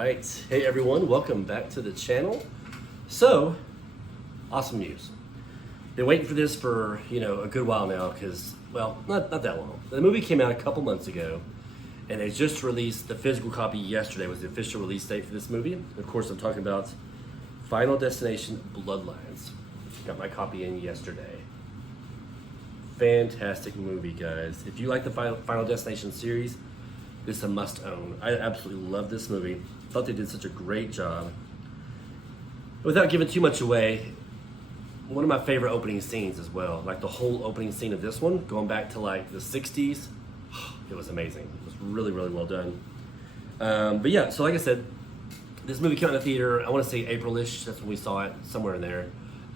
right, hey everyone, welcome back to the channel. So, awesome news. Been waiting for this for, a good while now because, well, not that long. The movie came out a couple months ago and they just released the physical copy yesterday was the official release date for this movie. Of course, I'm talking about Final Destination Bloodlines. Got my copy in yesterday. Fantastic movie, guys. If you like the Final Destination series, this is a must own. I absolutely love this movie. Thought they did such a great job. Without giving too much away, one of my favorite opening scenes as well. Like the whole opening scene of this one, going back to like the 60s, it was amazing. It was really, really well done. But yeah, so like I said, this movie came out in the theater, I want to say April-ish, that's when we saw it, somewhere in there.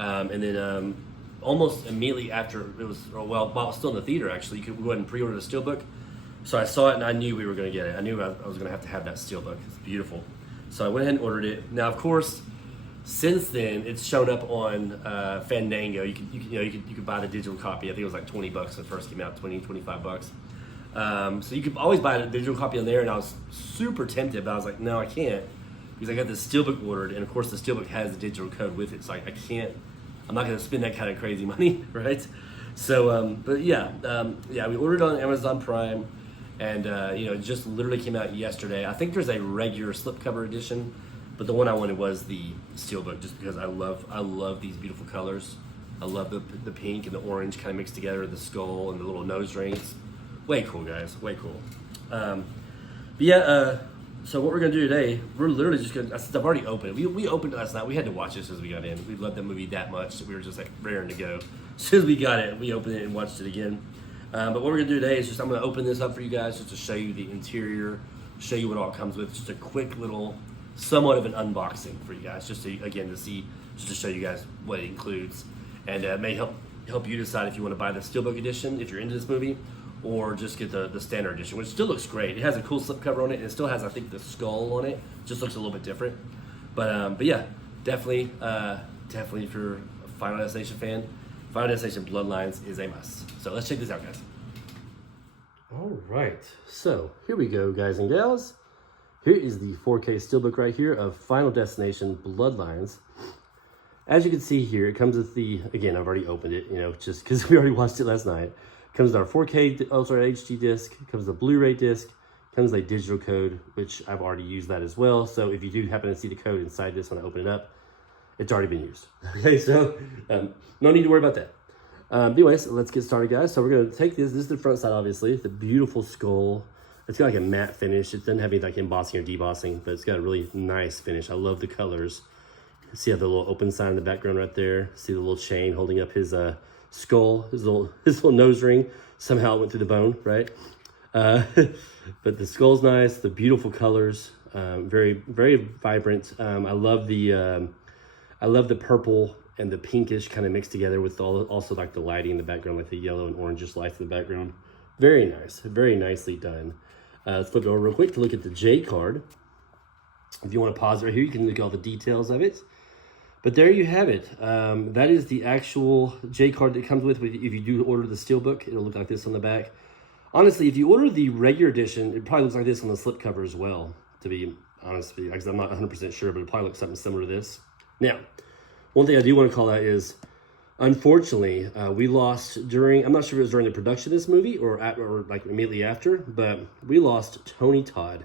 And then almost immediately after it was, while it was still in the theater actually, you could go ahead and pre-order the steelbook. So I saw it and I knew we were going to get it. I knew I was going to have that steelbook. It's beautiful. So I went ahead and ordered it. Now, of course, since then it's shown up on Fandango. You could buy the digital copy. I think it was like $20 when it first came out, $25. So you could always buy the digital copy on there, and I was super tempted, but I was like, no, I can't, because I got the steelbook ordered, and of course the steelbook has the digital code with it, so I can't. I'm not going to spend that kind of crazy money, right? So, but yeah, we ordered it on Amazon Prime. And it just literally came out yesterday. I think there's a regular slipcover edition, but the one I wanted was the steelbook, just because I love these beautiful colors. I love the pink and the orange kind of mixed together, the skull and the little nose rings. Way cool, guys, way cool. So what we're gonna do today, we're literally just gonna, since I've already opened it, we opened it last night. We had to watch this as we got in. We loved that movie that much that we were just like raring to go. As soon as we got it, we opened it and watched it again. But what we're gonna do today is I'm gonna open this up for you guys just to show you the interior, show you what all it comes with. Just a quick little, somewhat of an unboxing for you guys, just to show you guys what it includes, and may help you decide if you want to buy the steelbook edition if you're into this movie, or just get the standard edition, which still looks great. It has a cool slipcover on it, and it still has, I think, the skull on it. Just looks a little bit different. But yeah, definitely if you're a Final Destination fan, Final Destination Bloodlines is a must. So let's check this out, guys. All right, so here we go, guys and gals. Here is the 4K steelbook right here of Final Destination Bloodlines. As you can see here, it comes with again, I've already opened it, just because we already watched it last night. It comes with our 4K Ultra HD disc, it comes with a Blu-ray disc, comes with a digital code, which I've already used that as well. So if you do happen to see the code inside this when I open it up, it's already been used. Okay, so no need to worry about that. Anyways, let's get started, guys. So we're going to take this is the front side, obviously, the beautiful skull. It's got like a matte finish. It doesn't have any like embossing or debossing, but it's got a really nice finish. I love the colors. See how the little open sign in the background right there. See the little chain holding up his skull, his little nose ring. Somehow it went through the bone, right? But the skull's nice. The beautiful colors, very, very vibrant. I love the purple and the pinkish kind of mixed together with also like the lighting in the background, like the yellow and orangish light in the background. Very nice, very nicely done. Let's flip it over real quick to look at the J card. If you want to pause right here, you can look at all the details of it. But there you have it. That is the actual J card that comes with. If you do order the steelbook, it'll look like this on the back. Honestly, if you order the regular edition, it probably looks like this on the slipcover as well, to be honest with you, because I'm not 100% sure, but it probably looks something similar to this. Now, one thing I do want to call out is, unfortunately, we lost during, I'm not sure if it was during the production of this movie or like immediately after, but we lost Tony Todd.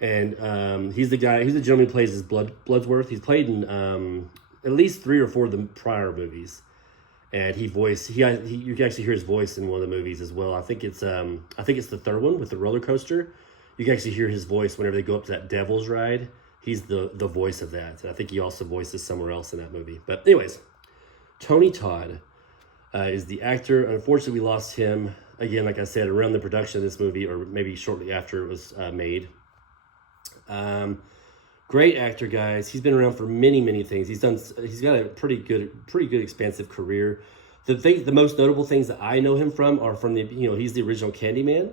And he's the gentleman who plays his Bloodsworth. He's played in at least 3 or 4 of the prior movies. And you can actually hear his voice in one of the movies as well. I think it's the third one with the roller coaster. You can actually hear his voice whenever they go up to that Devil's Ride. He's the voice of that. And I think he also voices somewhere else in that movie. But anyways, Tony Todd is the actor. Unfortunately, we lost him, again, like I said, around the production of this movie, or maybe shortly after it was made. Great actor, guys. He's been around for many, many things. He's got a pretty good expansive career. The most notable things that I know him from are from he's the original Candyman.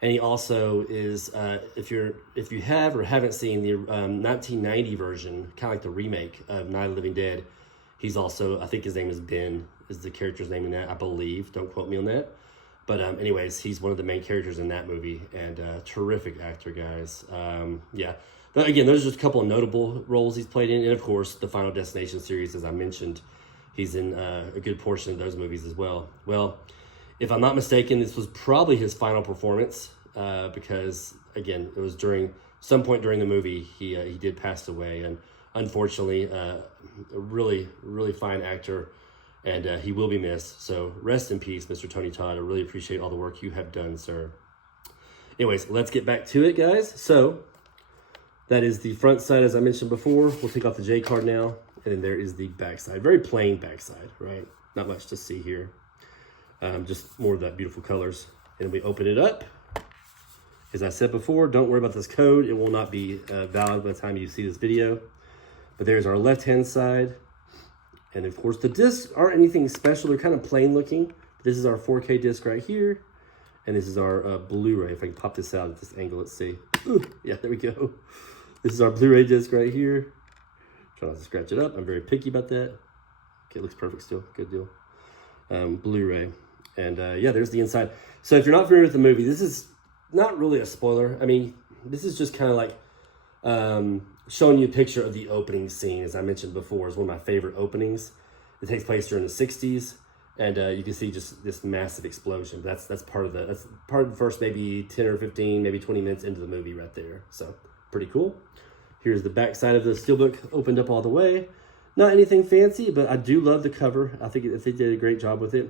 And he also is, if you have or haven't seen the 1990 version, kind of like the remake of Night of the Living Dead, he's also, I think his name is Ben, is the character's name in that, I believe. Don't quote me on that. But anyways, he's one of the main characters in that movie, and terrific actor, guys. Yeah. But again, those are just a couple of notable roles he's played in. And of course, the Final Destination series, as I mentioned, he's in a good portion of those movies as well. Well, if I'm not mistaken, this was probably his final performance because, again, it was during some point during the movie he did pass away. And unfortunately, a really, really fine actor, and he will be missed. So rest in peace, Mr. Tony Todd. I really appreciate all the work you have done, sir. Anyways, let's get back to it, guys. So that is the front side, as I mentioned before. We'll take off the J card now, and then there is the back side. Very plain back side, right? Not much to see here. Just more of that beautiful colors. And we open it up. As I said before, don't worry about this code. It will not be valid by the time you see this video. But there's our left-hand side. And of course, the discs aren't anything special. They're kind of plain looking. This is our 4K disc right here. And this is our Blu-ray. If I can pop this out at this angle, let's see. Ooh, yeah, there we go. This is our Blu-ray disc right here. Try not to scratch it up. I'm very picky about that. Okay, it looks perfect still. Good deal. Blu-ray. And yeah, there's the inside. So if you're not familiar with the movie, this is not really a spoiler. I mean, this is just kind of like showing you a picture of the opening scene, as I mentioned before, is one of my favorite openings. It takes place during the 60s, and you can see just this massive explosion. That's part of the first maybe 10 or 15, maybe 20 minutes into the movie right there. So pretty cool. Here's the back side of the steelbook opened up all the way. Not anything fancy, but I do love the cover. I think they did a great job with it.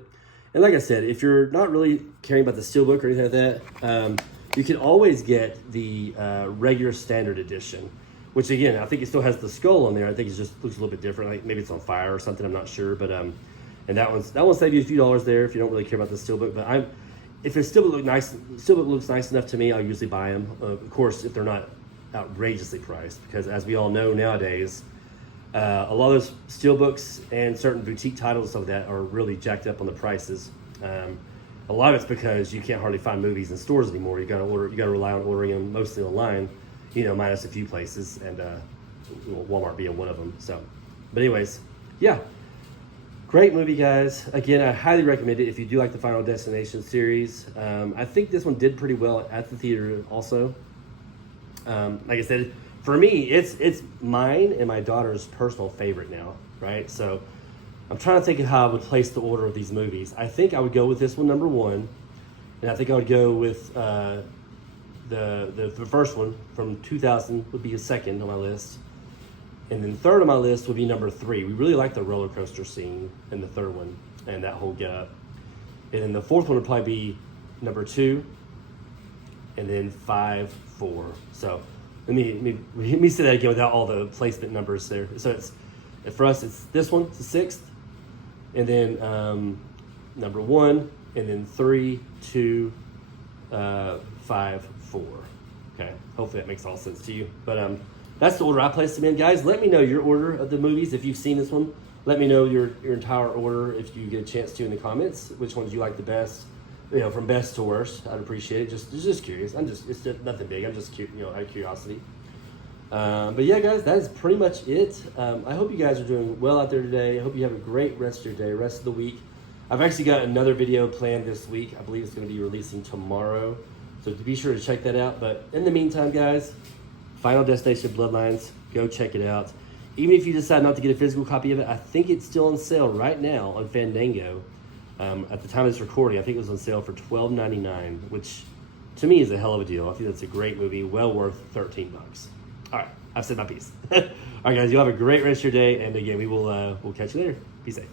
And like I said, if you're not really caring about the steelbook or anything like that, you can always get the regular standard edition, which again, I think it still has the skull on there. I think it just looks a little bit different. Like maybe it's on fire or something. I'm not sure, but and that one's save you a few dollars there if you don't really care about the steelbook. But if it still looks nice enough to me, I'll usually buy them. Of course, if they're not outrageously priced, because as we all know nowadays, a lot of those steelbooks and certain boutique titles and stuff like that are really jacked up on the prices. A lot of it's because you can't hardly find movies in stores anymore. You gotta rely on ordering them mostly online, minus a few places, and Walmart being one of them. So, but anyways, yeah, great movie, guys. Again, I highly recommend it if you do like the Final Destination series. I think this one did pretty well at the theater also. Like I said, for me, it's mine and my daughter's personal favorite now, right? So I'm trying to think of how I would place the order of these movies. I think I would go with this one, number one. And I think I would go with the first one from 2000 would be a second on my list. And then third on my list would be number 3. We really like the roller coaster scene in the third one and that whole get-up. And then the fourth one would probably be number 2. And then 5, 4. So let me say that again without all the placement numbers there. So for us, it's this one, it's the 6th. And then number 1, and then 3, 2, 5, 4. Okay, hopefully that makes all sense to you. But that's the order I placed them in. Guys, let me know your order of the movies. If you've seen this one, let me know your entire order if you get a chance to in the comments. Which ones you like the best, from best to worst. I'd appreciate it. Just curious. It's just nothing big. I'm just out of curiosity. But yeah, guys, that is pretty much it. I hope you guys are doing well out there today. I hope you have a great rest of your day, rest of the week. I've actually got another video planned this week. I believe it's going to be releasing tomorrow. So be sure to check that out. But in the meantime, guys, Final Destination Bloodlines, go check it out. Even if you decide not to get a physical copy of it, I think it's still on sale right now on Fandango. At the time of this recording, I think it was on sale for $12.99, which to me is a hell of a deal. I think that's a great movie, well worth $13. All right, I've said my piece. All right, guys, you have a great rest of your day, and again, we'll catch you later. Be safe.